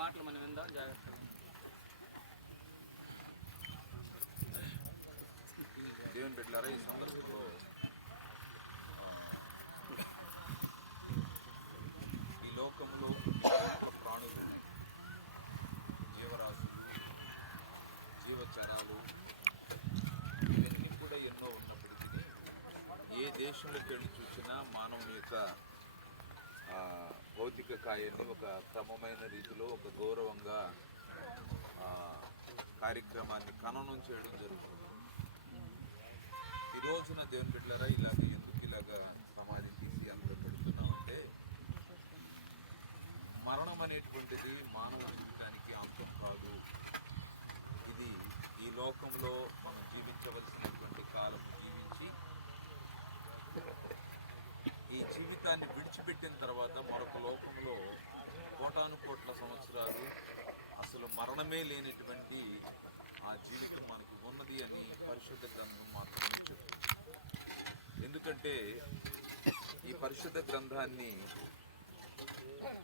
మాటలు మనం విందాం జాగ్రత్తగా. దేవుని బిడ్డలారా, ఈ సందర్భంలో ఈ లోకంలో ప్రాణులు, జీవరాశులు, జీవచరాలు ఇవన్నీ కూడా ఎన్నో ఉన్నప్పటికీ ఏ దేశంలోకి వెళ్ళి చూసినా మానవుని యొక్క భౌతిక కాయాన్ని ఒక క్రమమైన రీతిలో ఒక గౌరవంగా కార్యక్రమాన్ని ఖననం చేయడం జరుగుతుంది. ఈ రోజున దేవుని బిడ్డలారా, ఎందుకు ఇలాగా సమాధి తీసి అందులో పెడుతున్నామంటే, మరణం అనేటువంటిది మానవ జీవితానికి అంతం కాదు. ఇది ఈ లోకంలో మనం జీవించవలసినటువంటి కాలం జీవించి ఈ జీవితాన్ని విడిచిపెట్టిన తర్వాత మరొక లోకంలో కోటాను కోట్ల సంవత్సరాలు అసలు మరణమే లేనటువంటి ఆ జీవితం మనకు ఉన్నది అని పరిశుద్ధ గ్రంథం మాత్రమే చెప్తుంది. ఎందుకంటే ఈ పరిశుద్ధ గ్రంథాన్ని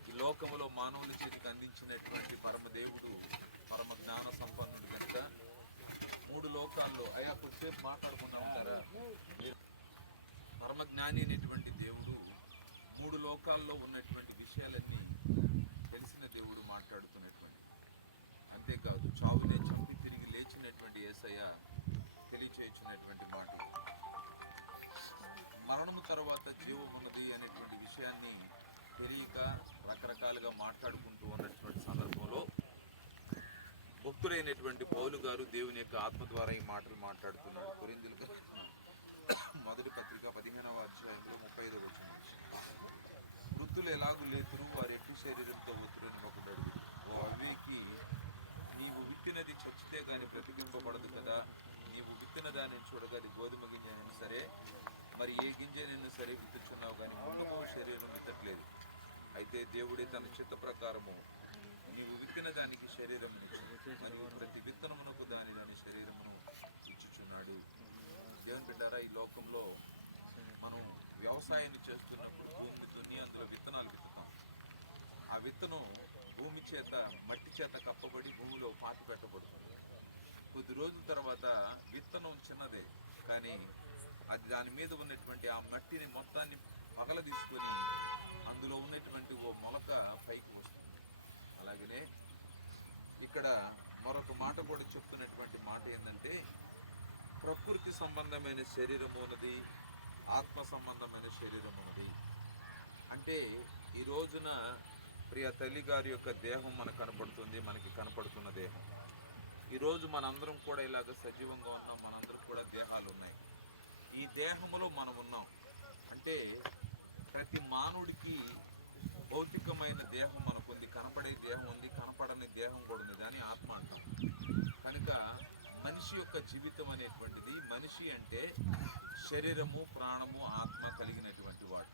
ఈ లోకంలో మానవుల చేతికి అందించినటువంటి పరమదేవుడు పరమ జ్ఞాన సంపన్నుడు కనుక 3 లోకాల్లో కొద్దిసేపు మాట్లాడుకుంటూ ఉంటారా, పరమజ్ఞాని అనేటువంటి దేవుడు 3 లోకాల్లో ఉన్నటువంటి విషయాలన్నీ తెలిసిన దేవుడు మాట్లాడుతున్నటువంటి, అంతేకాదు చావునే చంపి తిరిగి లేచినటువంటి యేసయ్య తెలియచేయించినటువంటి మాట, మరణము తర్వాత జీవం ఉన్నది అనేటువంటి విషయాన్ని తెలియక రకరకాలుగా మాట్లాడుకుంటూ ఉన్నటువంటి సందర్భంలో భక్తుడైనటువంటి పౌలు గారు దేవుని యొక్క ఆత్మ ద్వారా ఈ మాటలు మాట్లాడుతున్నాడు. కొరింథీయులకు మొదటి పత్రిక 15వ అధ్యాయంలో 35వ వచనం, వృద్ధులు ఎలాగూ లేతురు, వారు ఎట్టి శరీరంతో ఉత్తరని ఒకడు అడుగు, ఓ అవివేకి, నీవు విత్తినది చచ్చితే గాని బ్రతికింపబడదు కదా, నీవు విత్తిన దాన్ని చూడగా అది గోధుమ గింజనైనా సరే మరి ఏ గింజనైనా సరే విత్తుచున్నావు కానీ ముందుకు శరీరం విత్తట్లేదు. అయితే దేవుడే తన చిత్త ప్రకారము నీవు విత్తిన దానికి శరీరం ప్రతి విత్తనమునకు దాని శరీరమును ఇచ్చుచున్నాడు. దేవుని బిడ్డారా, ఈ లోకంలో మనం వ్యవసాయాన్ని చేస్తున్నప్పుడు భూమిని దున్ని అందులో విత్తనాలు విత్తుతాం. ఆ విత్తనం భూమి చేత మట్టి చేత కప్పబడి భూమిలో పాతి పెట్టబడుతుంది. కొద్ది రోజుల తర్వాత విత్తనం చిన్నదే కానీ అది దాని మీద ఉన్నటువంటి ఆ మట్టిని మొత్తాన్ని పగల తీసుకొని అందులో ఉన్నటువంటి ఓ మొలక పైకి వస్తుంది. అలాగనే ఇక్కడ మరొక మాట కూడా చెప్తున్నటువంటి మాట ఏంటంటే, ప్రకృతి సంబంధమైన శరీరము ఉన్నది, ఆత్మ సంబంధమైన శరీరం ఉన్నది. అంటే ఈ రోజున ప్రియ తల్లి గారి యొక్క దేహం మనకు కనపడుతుంది, మనకి కనపడుతున్న దేహం. ఈరోజు మనందరం కూడా ఇలాగ సజీవంగా ఉన్నాం, మనందరం కూడా దేహాలు ఉన్నాయి. ఈ దేహములో మనం ఉన్నాం అంటే ప్రతి మానవుడికి భౌతికమైన దేహం మనకు ఉంది, కనపడే దేహం ఉంది, కనపడని దేహం కూడా ఉంది, దాని ఆత్మ అంటాం. కనుక మనిషి యొక్క జీవితం అనేటువంటిది, మనిషి అంటే శరీరము, ప్రాణము, ఆత్మ కలిగినటువంటి వాడు.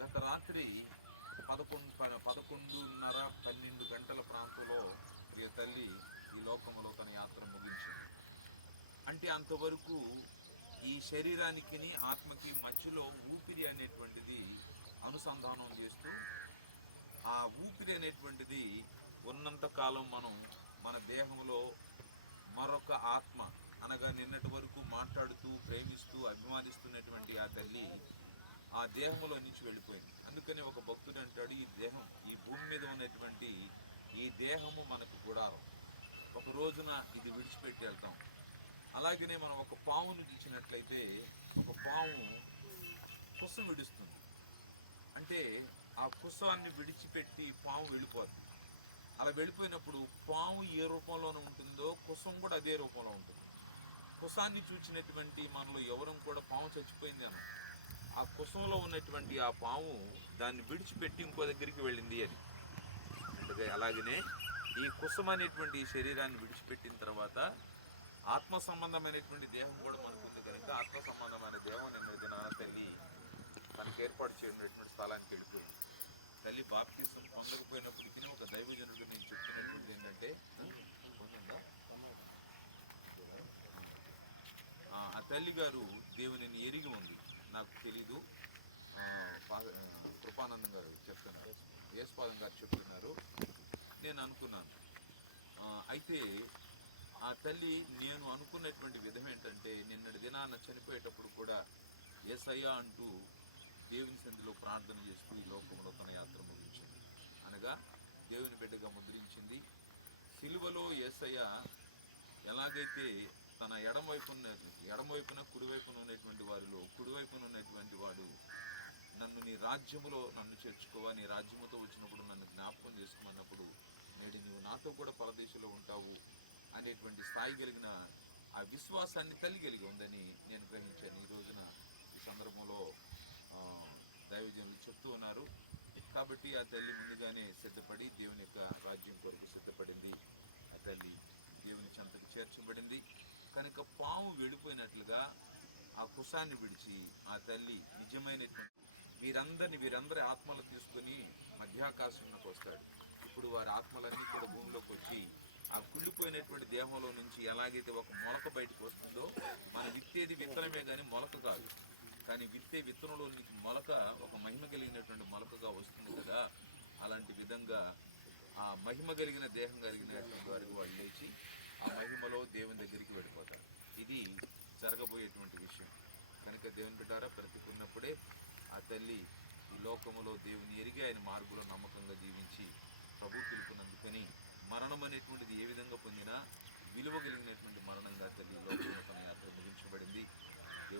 గత రాత్రి 11:30-12 గంటల ప్రాంతంలో ప్రియ తల్లి ఈ లోకంలో తన యాత్ర ముగించింది. అంటే అంతవరకు ఈ శరీరానికి ఆత్మకి మధ్యలో ఊపిరి అనేటువంటిది అనుసంధానం చేస్తూ, ఆ ఊపిరి అనేటువంటిది ఉన్నంత కాలం మనం మన దేహంలో మరొక ఆత్మ అనగా నిన్నటి వరకు మాట్లాడుతూ ప్రేమిస్తూ అభిమానిస్తున్నటువంటి ఆ తల్లి ఆ దేహంలో నుంచి వెళ్ళిపోయింది. అందుకని ఒక భక్తుడు అంటాడు, ఈ దేహం, ఈ భూమి మీద ఉన్నటువంటి ఈ దేహము మనకు గుడారం, ఒక రోజున ఇది విడిచిపెట్టి వెళ్తాం. అలాగనే మనం ఒక పావును చూసినట్లయితే ఒక పాము కుసం విడుస్తుంది, అంటే ఆ కుసాన్ని విడిచిపెట్టి పాము వెళ్ళిపోతుంది. అలా వెళ్ళిపోయినప్పుడు పాము ఏ రూపంలోనే ఉంటుందో కుసం కూడా అదే రూపంలో ఉంటుంది. కుసాన్ని చూసినటువంటి మనలో ఎవరం కూడా పాము చచ్చిపోయింది అన్న, ఆ కుసంలో ఉన్నటువంటి ఆ పాము దాన్ని విడిచిపెట్టి ఇంకో దగ్గరికి వెళ్ళింది అని. అంటే అలాగనే ఈ కుసం అనేటువంటి శరీరాన్ని విడిచిపెట్టిన తర్వాత ఆత్మ సంబంధమైనటువంటి దేహం కూడా మనకు ఉంది. కనుక ఆత్మ సంబంధమైన దేహం నిన్న దినాన తల్లి తనకు ఏర్పాటు చేయనటువంటి స్థలానికి వెళ్ళిపోయింది. తల్లి బాప్తిసం పొందకపోయినప్పటికీ ఒక దైవజనుడికి నేను చెప్తున్నటువంటి ఏంటంటే, ఆ తల్లి గారు దేవునిని ఎరిగి ఉంది, నాకు తెలీదు, కృపానందం గారు చెప్తున్నారు, యేసుపాదం గారు చెప్తున్నారు, నేను అనుకున్నాను. అయితే ఆ తల్లి నేను అనుకున్నటువంటి విధం ఏంటంటే, నిన్నటి దినాన చనిపోయేటప్పుడు కూడా యేసయ్యా అంటూ దేవుని సన్నిధిలో ప్రార్థన చేస్తూ ఈ లోకంలో తన యాత్ర ముగించింది. అనగా దేవుని బిడ్డగా ముద్రించింది. సిలువలో యేసయ్య ఎలాగైతే తన ఎడమవైపున కుడివైపున ఉన్నటువంటి వారిలో కుడివైపున ఉన్నటువంటి వాడు నన్ను నీ రాజ్యములో నన్ను చేర్చుకోవా, నీ రాజ్యముతో వచ్చినప్పుడు నన్ను జ్ఞాపకం చేసుకోమన్నప్పుడు నేడు నువ్వు నాతో కూడా పరదేశంలో ఉంటావు అనేటువంటి స్థాయి కలిగిన ఆ విశ్వాసాన్ని తల్లి కలిగి ఉందని నేను గ్రహించాను. ఈ రోజున ఈ సందర్భంలో దైవజనులు చెప్తూ ఉన్నారు. కాబట్టి ఆ తల్లి ముందుగానే సిద్ధపడి దేవుని యొక్క రాజ్యం కొరకు సిద్ధపడింది. ఆ తల్లి దేవుని చెంతకు చేర్చబడింది కనుక పాము వెళ్ళిపోయినట్లుగా ఆ కుశాన్ని విడిచి ఆ తల్లి నిజమైనటువంటి వీరందరి ఆత్మలు తీసుకొని మధ్యాకాశంలోకి వస్తాడు. ఇప్పుడు వారి ఆత్మలన్నీ కూడా భూమిలోకి వచ్చి ఆ కుళ్ళిపోయినటువంటి దేహంలో నుంచి ఎలాగైతే ఒక మొలక బయటకు వస్తుందో, మనం విత్తేది విత్తనమే కానీ మొలక కాదు, కానీ విత్తే విత్తనంలో నుంచి మొలక ఒక మహిమ కలిగినటువంటి మొలకగా వస్తుంది కదా, అలాంటి విధంగా ఆ మహిమ కలిగిన దేహం కలిగినటువంటి వారికి వాళ్ళు లేచి ఆ మహిమలో దేవుని దగ్గరికి వెళ్ళిపోతారు. ఇది జరగబోయేటువంటి విషయం కనుక దేవుని బిడ్డారా, బ్రతికున్నప్పుడే ఆ తల్లి ఈ లోకములో దేవుని ఎరిగి ఆయన మార్గంలో నమ్మకంగా జీవించి ప్రభు పిలుపునందుకని మరణం అనేటువంటిది ఏ విధంగా పొందినా విలువ కలిగినటువంటి మరణం